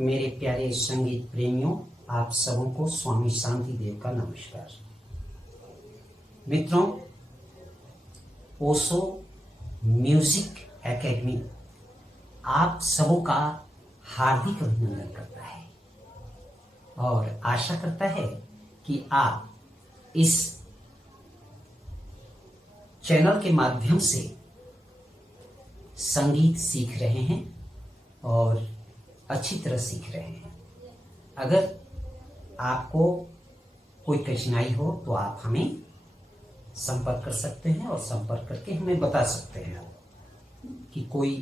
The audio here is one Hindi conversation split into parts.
मेरे प्यारे संगीत प्रेमियों, आप सबों को स्वामी शांति देव का नमस्कार। मित्रों, ओशो म्यूजिक एकेडमी आप सबों का हार्दिक अभिनंदन करता है और आशा करता है कि आप इस चैनल के माध्यम से संगीत सीख रहे हैं और अच्छी तरह सीख रहे हैं। अगर आपको कोई कठिनाई हो तो आप हमें संपर्क कर सकते हैं और संपर्क करके हमें बता सकते हैं कि कोई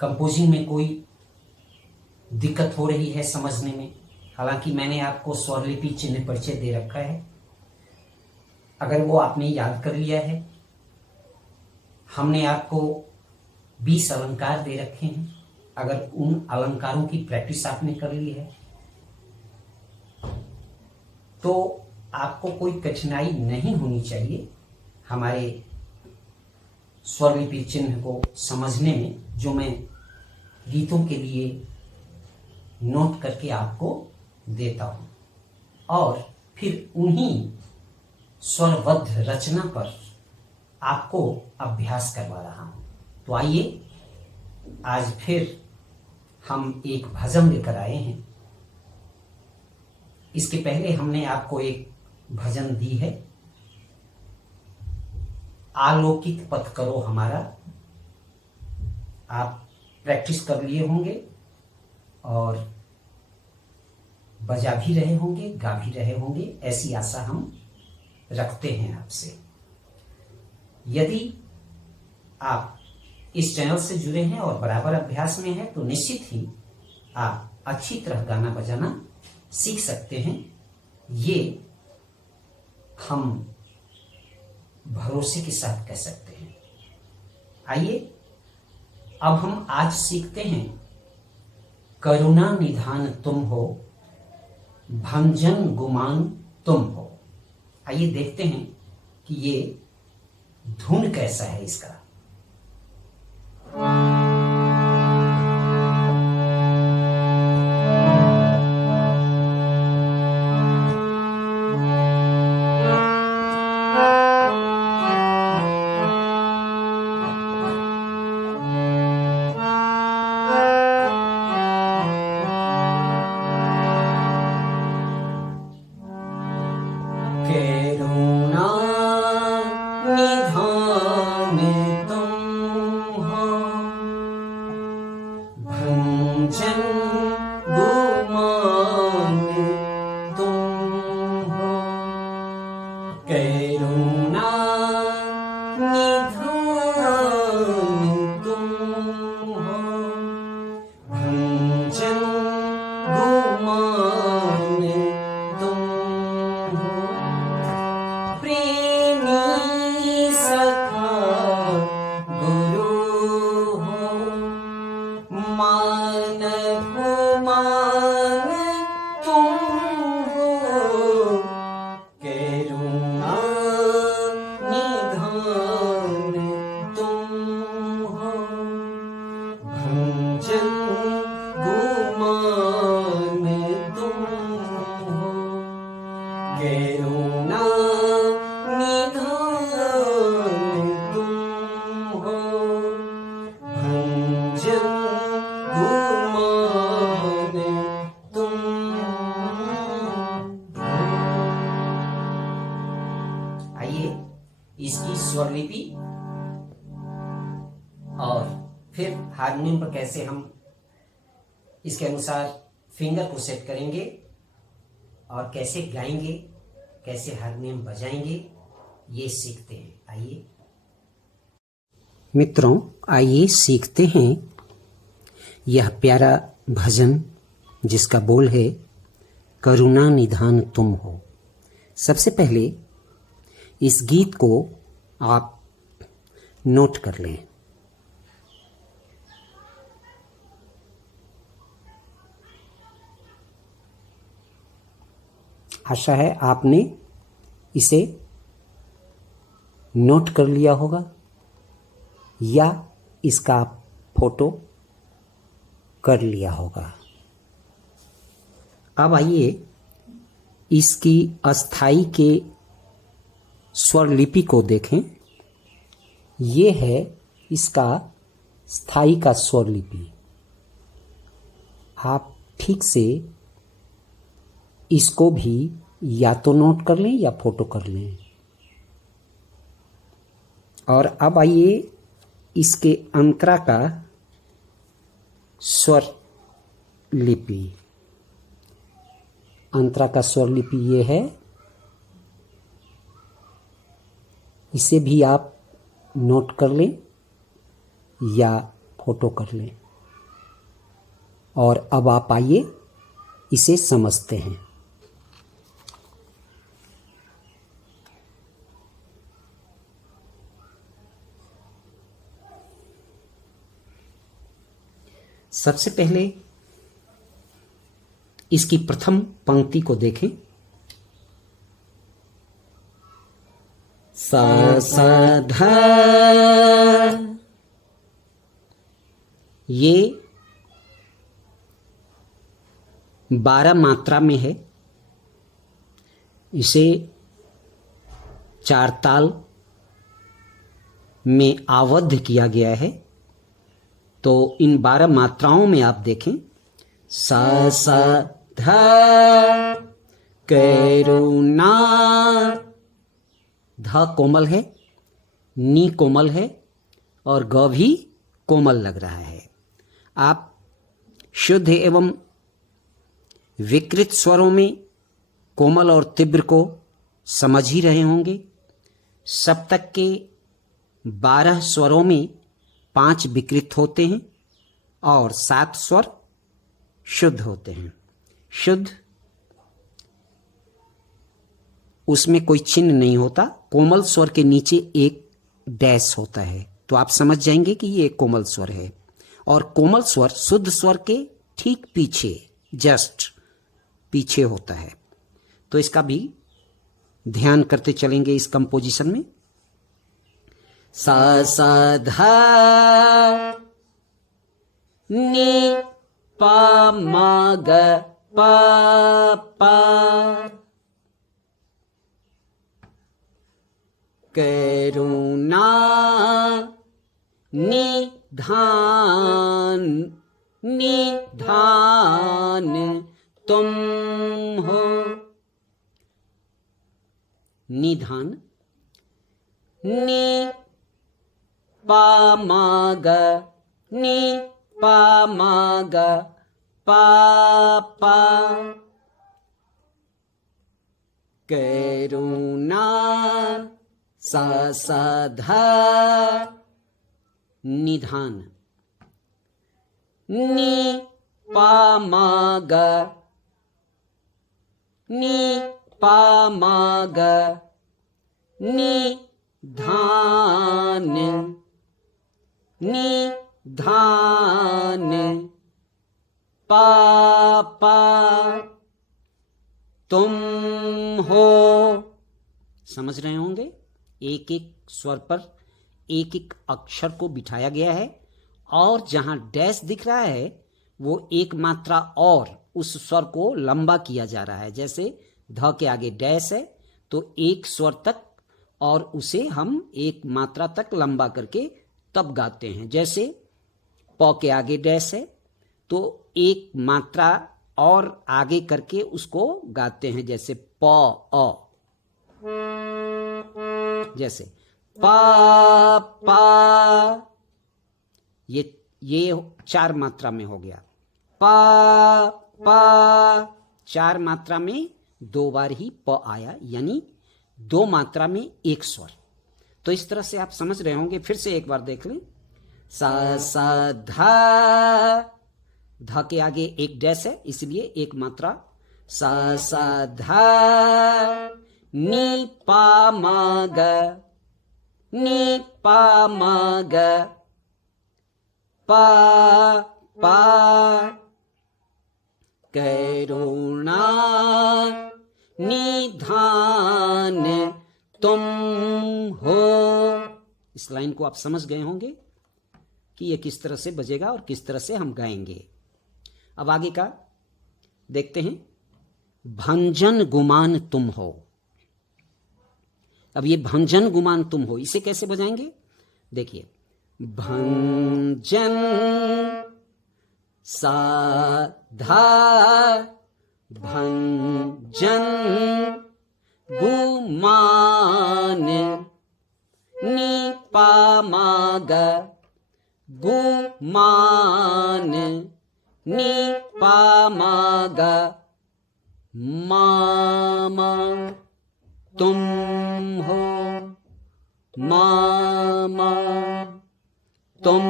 कंपोजिंग में कोई दिक्कत हो रही है समझने में। हालांकि मैंने आपको स्वरलिपि चिन्ह परिचय दे रखा है, अगर वो आपने याद कर लिया है। हमने आपको 20 अलंकार दे रखे हैं, अगर उन अलंकारों की प्रैक्टिस आपने कर ली है तो आपको कोई कठिनाई नहीं होनी चाहिए हमारे स्वरलिपि चिन्ह को समझने में, जो मैं गीतों के लिए नोट करके आपको देता हूं और फिर उन्हीं स्वरबद्ध रचना पर आपको अभ्यास करवा रहा हूं। तो आइए आज फिर हम एक भजन लेकर आए हैं। इसके पहले हमने आपको एक भजन दी है, आलोकित पथ करो हमारा। आप प्रैक्टिस कर लिए होंगे और बजा भी रहे होंगे, गा भी रहे होंगे, ऐसी आशा हम रखते हैं आपसे। यदि आप इस चैनल से जुड़े हैं और बराबर अभ्यास में हैं तो निश्चित ही आप अच्छी तरह गाना बजाना सीख सकते हैं, ये हम भरोसे के साथ कह सकते हैं। आइए अब हम आज सीखते हैं करुणा निधान तुम हो, भंजन गुमान तुम हो। आइए देखते हैं कि ये धुन कैसा है इसका। इसकी स्वरलिपि और फिर हारमोनियम पर कैसे हम इसके अनुसार फिंगर को सेट करेंगे और कैसे गाएंगे, कैसे हारमोनियम बजाएंगे, ये सीखते हैं। आइए मित्रों, आइए सीखते हैं यह प्यारा भजन जिसका बोल है करुणा निधान तुम हो। सबसे पहले इस गीत को आप नोट कर लें। आशा है आपने इसे नोट कर लिया होगा या इसका फोटो कर लिया होगा। अब आइए इसकी अस्थाई के स्वर लिपि को देखें। ये है इसका स्थाई का स्वर लिपि। आप ठीक से इसको भी या तो नोट कर लें या फोटो कर लें। और अब आइए इसके अंतरा का स्वर लिपि। अंतरा का स्वर लिपि ये है, इसे भी आप नोट कर लें या फोटो कर लें। और अब आप आइए इसे समझते हैं। सबसे पहले इसकी प्रथम पंक्ति को देखें। सा सा ध, ये 12 मात्रा में है। इसे 4 ताल में आबद्ध किया गया है। तो इन 12 मात्राओं में आप देखें, सा सा ध, करुणा, ध कोमल है, नी कोमल है और ग भी कोमल लग रहा है। आप शुद्ध एवं विकृत स्वरों में कोमल और तीव्र को समझ ही रहे होंगे। सप्तक के 12 स्वरों में 5 विकृत होते हैं और 7 स्वर शुद्ध होते हैं। शुद्ध, उसमें कोई चिन्ह नहीं होता। कोमल स्वर के नीचे एक डैश होता है, तो आप समझ जाएंगे कि ये एक कोमल स्वर है। और कोमल स्वर शुद्ध स्वर के ठीक पीछे, जस्ट पीछे होता है। तो इसका भी ध्यान करते चलेंगे इस कंपोजिशन में। सा सा धा, नी पा मा ग पा पा, करुणा, निधान, निधान तुम हो। निधान, नि पा मा ग, नि पा मा ग पा पा, करुणा, सा सा धा, निधान, नि पा मा ग, नि पा मा ग, निधान, निधान पा पा, तुम हो। समझ रहे होंगे, एक एक स्वर पर एक एक अक्षर को बिठाया गया है और जहां डैश दिख रहा है वो एक मात्रा और उस स्वर को लंबा किया जा रहा है। जैसे ध के आगे डैश है तो एक स्वर तक और उसे हम एक मात्रा तक लंबा करके तब गाते हैं। जैसे प के आगे डैश है तो एक मात्रा और आगे करके उसको गाते हैं। जैसे प अ, जैसे पा पा, ये 4 मात्रा में हो गया। पा पा 4 मात्रा में 2 बार ही प आया, यानी 2 मात्रा में एक स्वर। तो इस तरह से आप समझ रहे होंगे। फिर से एक बार देख लें। सा सा धा, ध के आगे एक डैश है इसलिए एक मात्रा। सा सा धा, नी पा मा ग, नी पा मा ग पा पा, करुणा, निधान तुम हो। इस लाइन को आप समझ गए होंगे कि ये किस तरह से बजेगा और किस तरह से हम गाएंगे। अब आगे का देखते हैं। भंजन गुमान तुम हो। अब ये भंजन गुमान तुम हो, इसे कैसे बजाएंगे? देखिए, भंजन साधा, भंजन गुमान, नि पा मा ग, गुमान, नि पा मा ग, मामा तुम हो, मामा तुम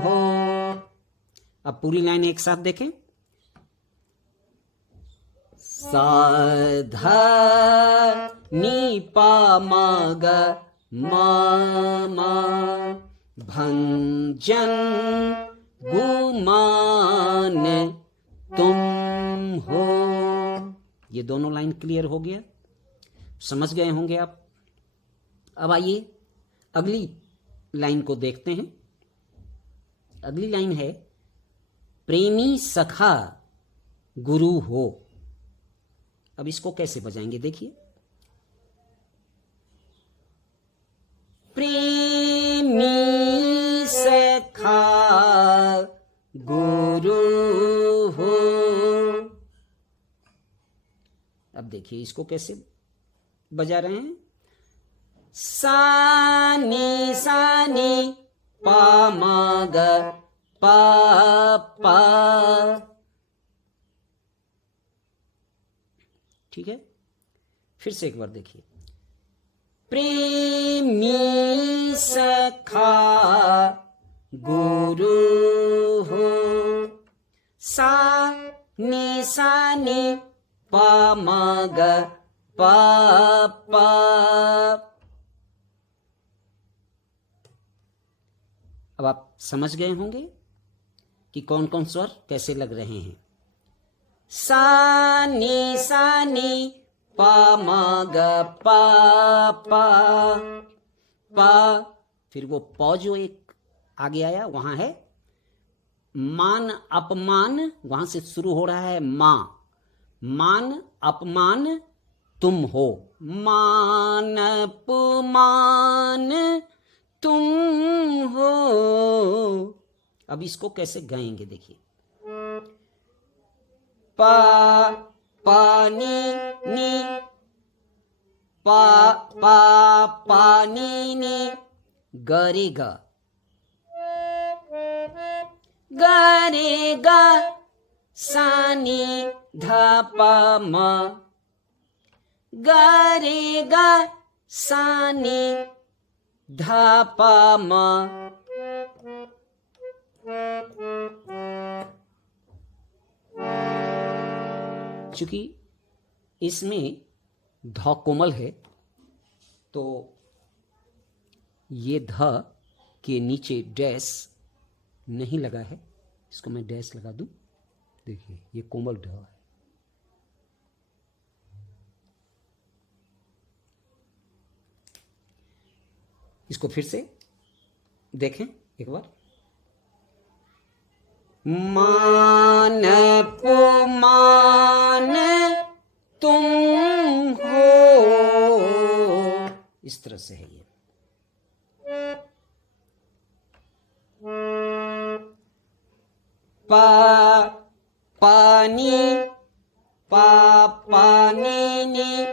हो। अब पूरी लाइन एक साथ देखें। साधा नि पा मा ग, मामा भंजन गुमान तुम हो। ये दोनों लाइन क्लियर हो गया, समझ गए होंगे आप। अब आइए अगली लाइन को देखते हैं। अगली लाइन है, प्रेमी सखा गुरु हो। अब इसको कैसे बजाएंगे? देखिए, प्रेमी सखा गुरु हो। अब देखिए इसको कैसे बजा रहे हैं। सानी सानी पा मा ग, पा पा। ठीक है, फिर से एक बार देखिए। प्रेमी सखा गुरु हो, सा नि सा नि पा मा ग, पा पा। अब आप समझ गए होंगे कि कौन कौन स्वर कैसे लग रहे हैं। सा नि पा मा ग, पा पा पा। फिर वो प जो एक आगे आया वहां है मान अपमान, वहां से शुरू हो रहा है मां। मान अपमान तुम हो, मान अपमान तुम हो। अब इसको कैसे गाएंगे? देखिए, पा पानी नी, पा पा पानी नी, गरे गा, गरे गा, सानी धा पा मा, गरे गा, सानी धा पा मा। चूंकि इसमें ध कोमल है तो ये ध के नीचे डैश नहीं लगा है, इसको मैं डैश लगा दूं। देखिए ये कोमल ढ है। इसको फिर से देखें एक बार। मान पुमान तुम हो, इस तरह से है ये। पा पानी, पा पानी नी,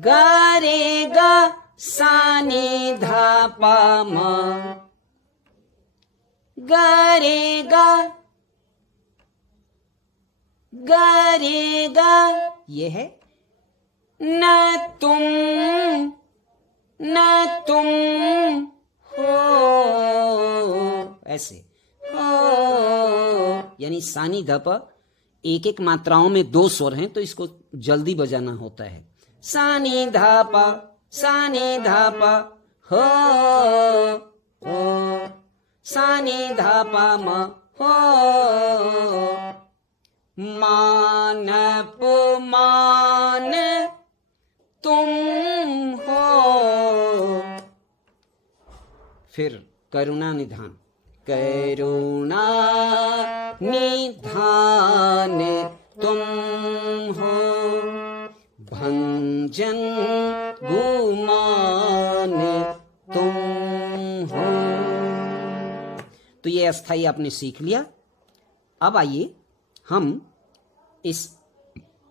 गा रे गा, सानी धा पा मा, गरेगा, गरेगा। ये है न तुम हो, ऐसे हो। यानी सानी धप एक एक मात्राओं में दो स्वर हैं तो इसको जल्दी बजाना होता है। सानी धापा, सानी धापा हो, हो। सानी धापा म हो, मान पुमान तुम हो। फिर करुणा निधान, करुणा निधान तुम हो, भंजन गुमान तुम हो। तो ये अस्थाई आपने सीख लिया। अब आइए हम इस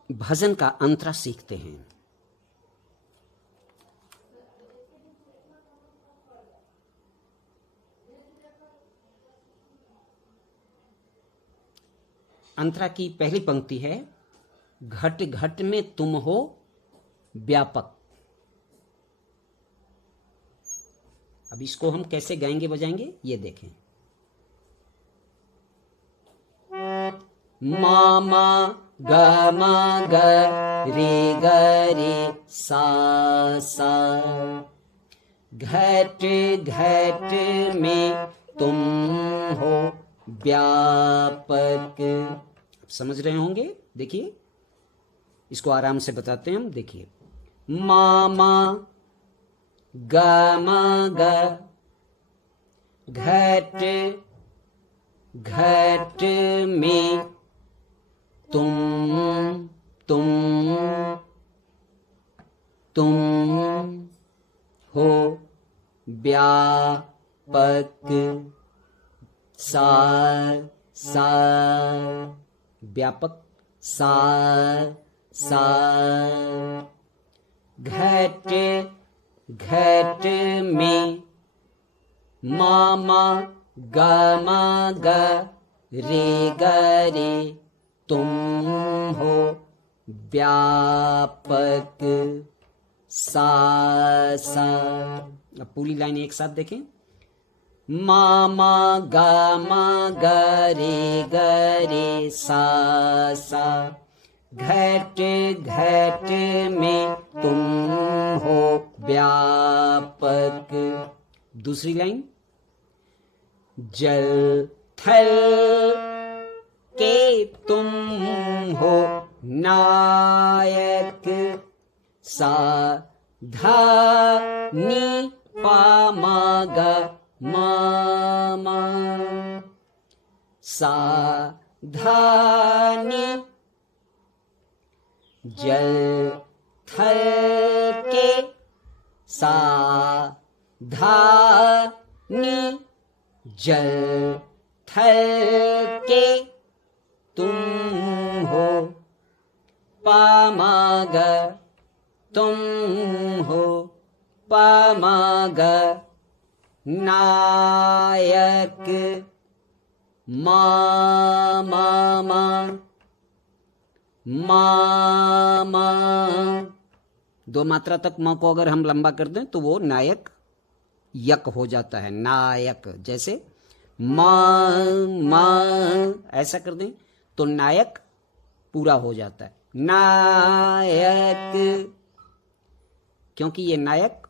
भजन का अंतरा सीखते हैं। अंतरा की पहली पंक्ति है, घट घट में तुम हो व्यापक। अब इसको हम कैसे गाएंगे बजाएंगे ये देखें। मामा ग मा ग रे सा सा, घट घट में तुम हो व्यापक। आप समझ रहे होंगे। देखिए इसको आराम से बताते हैं हम। देखिए मामा ग मा ग, घट घट में तुम हो व्यापक। सा सा, व्यापक सा सा, घट घट में मामा ग मा ग रे तुम हो व्यापक। सा सा। अब पूरी लाइन एक साथ देखें। मामा ग मा ग रे सा सा, घट घट में तुम हो व्यापक। दूसरी लाइन, जल थल के तुम हो नायक। सा धा नी पा मा ग मा मा, सा धा नी। जल थल के सा धा नी, जल थल के तुम हो पा मा ग, तुम हो पा मा ग नायक। मा मा मा मा मा। दो मात्रा तक म को अगर हम लंबा कर दें तो वो नायक यक हो जाता है, नायक। जैसे मा ऐसा कर दें तो नायक पूरा हो जाता है, नायक। क्योंकि ये नायक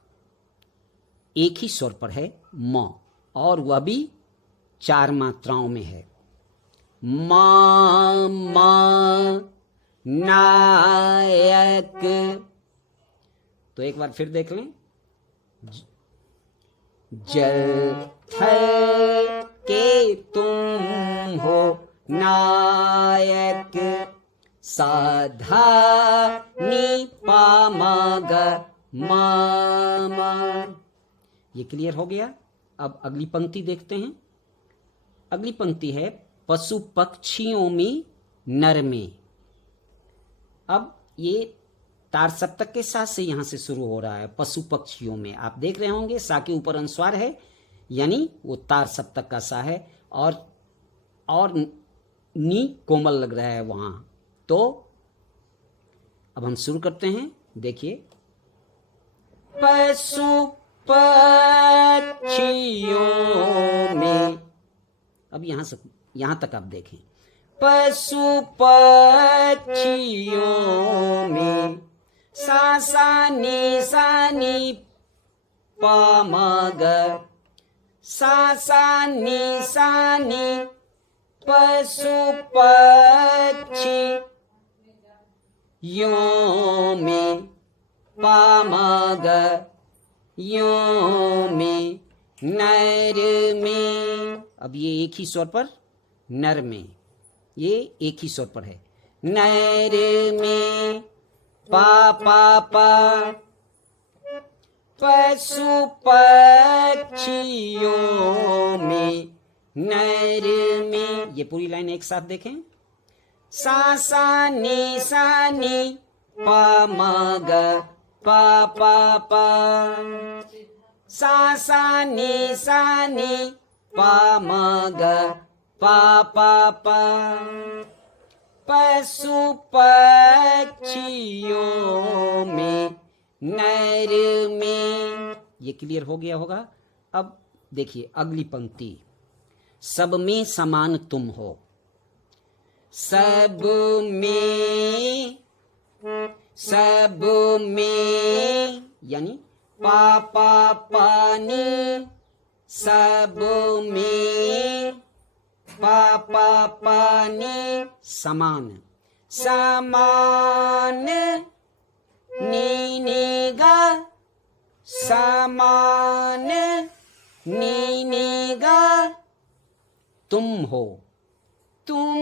एक ही स्वर पर है, म, और वह भी 4 मात्राओं में है। मा नायक। तो एक बार फिर देख लें। जल थल के तुम हो नायक। सा धा नी पा मा ग मा मा। ये क्लियर हो गया। अब अगली पंक्ति देखते हैं। अगली पंक्ति है, पशु पक्षियों में नर में। अब ये तार सप्तक के साथ से यहां से शुरू हो रहा है। पशु पक्षियों में आप देख रहे होंगे सा के ऊपर अनुस्वार है, यानी वो तार सप्तक का सा है, और नी कोमल लग रहा है वहां। तो अब हम शुरू करते हैं। देखिए, पशु पक्षियों में। अब यहां तक आप देखें। पशु पक्षियों में सा सा नी पा मा ग, सा सा नी। पशु पक्षियों में पा मा ग, यों में नर में। अब ये एक ही स्वर पर, नर में, ये एक ही स्वर पर है। नैर में पा पा पा, पशु पक्षियों में नैर में। ये पूरी लाइन एक साथ देखें। सा सा नी पा म ग पा पा पा, सा सा नी पा म ग पा पा पा, पशु पक्षियों में नैर में। ये क्लियर हो गया होगा। अब देखिए अगली पंक्ति, सब में समान तुम हो। सब में यानी पा पा पानी, सब में पा पा पानी, समान समान नी नी गा, समान नी नी गा, तुम हो, तुम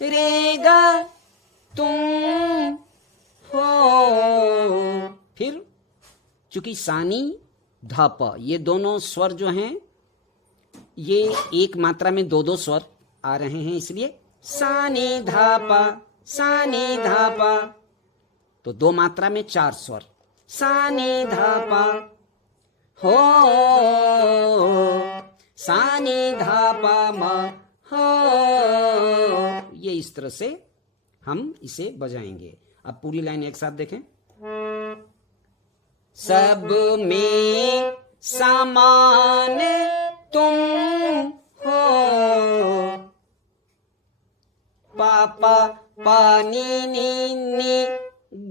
रेगा तुम हो। फिर चूंकि सानी धप ये दोनों स्वर जो हैं ये एक मात्रा में दो दो स्वर आ रहे हैं, इसलिए सानी धापा सानी धापा, तो दो मात्रा में चार स्वर, सानी धापा हो, सानी धापा मा हो। ये इस तरह से हम इसे बजाएंगे। अब पूरी लाइन एक साथ देखें। सब में समान तुम हो, पापा पानी नी नी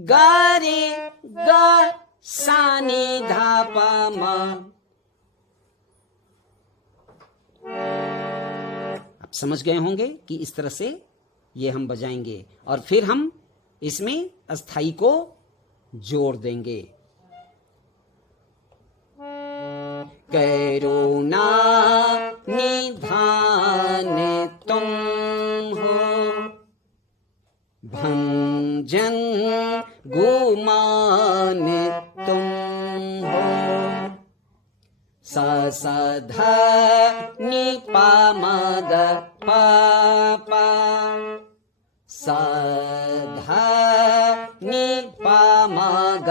गा रे गा, सानी धापा मा। आप समझ गए होंगे कि इस तरह से ये हम बजाएंगे और फिर हम इसमें अस्थाई को जोड़ देंगे। करुणा निधान तुम हो, भंजन गुमान तुम हो, सा सा धा नि पा म ग पा पा, सा धा नि पा म ग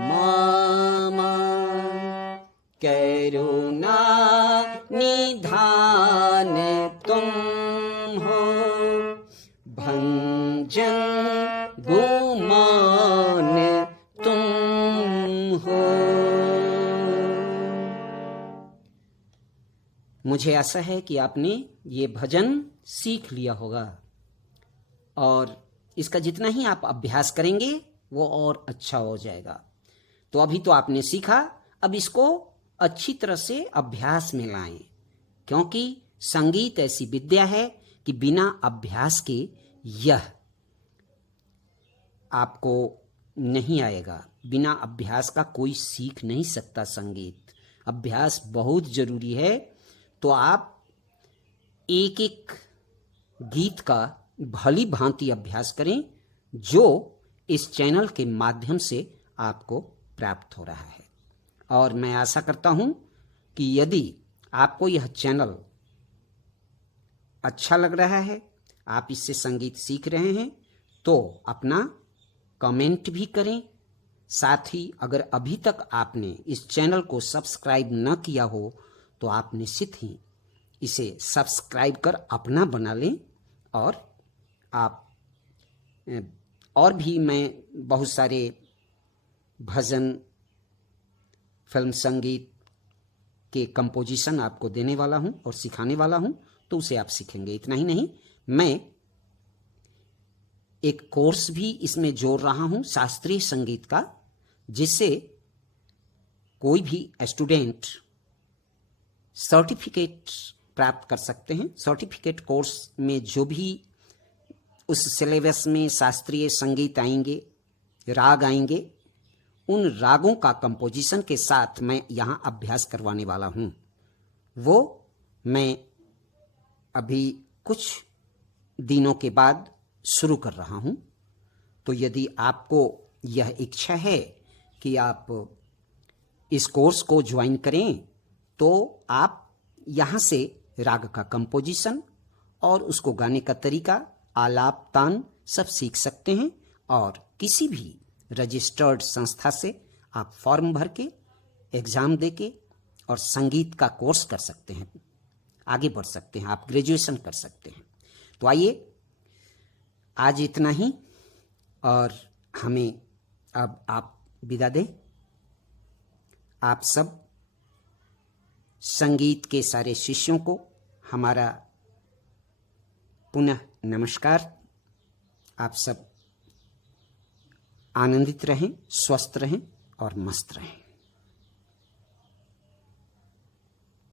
मा मा। करुणा निधान तुम हो, भंजन गुमान तुम हो। मुझे आशा है कि आपने ये भजन सीख लिया होगा और इसका जितना ही आप अभ्यास करेंगे वो और अच्छा हो जाएगा। तो अभी तो आपने सीखा, अब इसको अच्छी तरह से अभ्यास में लाएं, क्योंकि संगीत ऐसी विद्या है कि बिना अभ्यास के यह आपको नहीं आएगा। बिना अभ्यास का कोई सीख नहीं सकता संगीत। अभ्यास बहुत जरूरी है। तो आप एक एक गीत का भली भांति अभ्यास करें जो इस चैनल के माध्यम से आपको प्राप्त हो रहा है। और मैं आशा करता हूं कि यदि आपको यह चैनल अच्छा लग रहा है, आप इससे संगीत सीख रहे हैं, तो अपना कमेंट भी करें। साथ ही अगर अभी तक आपने इस चैनल को सब्सक्राइब न किया हो तो आप निश्चित ही इसे सब्सक्राइब कर अपना बना लें। और आप और भी मैं बहुत सारे भजन, फिल्म संगीत के कंपोजिशन आपको देने वाला हूं और सिखाने वाला हूं, तो उसे आप सीखेंगे। इतना ही नहीं, मैं एक कोर्स भी इसमें जोड़ रहा हूं शास्त्रीय संगीत का, जिससे कोई भी स्टूडेंट सर्टिफिकेट प्राप्त कर सकते हैं। सर्टिफिकेट कोर्स में जो भी उस सिलेबस में शास्त्रीय संगीत आएंगे, राग आएंगे, उन रागों का कंपोजिशन के साथ मैं यहाँ अभ्यास करवाने वाला हूँ। वो मैं अभी कुछ दिनों के बाद शुरू कर रहा हूं। तो यदि आपको यह इच्छा है कि आप इस कोर्स को ज्वाइन करें, तो आप यहाँ से राग का कंपोजिशन और उसको गाने का तरीका, आलाप, तान सब सीख सकते हैं। और किसी भी रजिस्टर्ड संस्था से आप फॉर्म भर के, एग्ज़ाम दे के और संगीत का कोर्स कर सकते हैं, आगे बढ़ सकते हैं, आप ग्रेजुएशन कर सकते हैं। तो आइए आज इतना ही, और हमें अब आप विदा दें। आप सब संगीत के सारे शिष्यों को हमारा पुनः नमस्कार। आप सब आनंदित रहें, स्वस्थ रहें और मस्त रहें।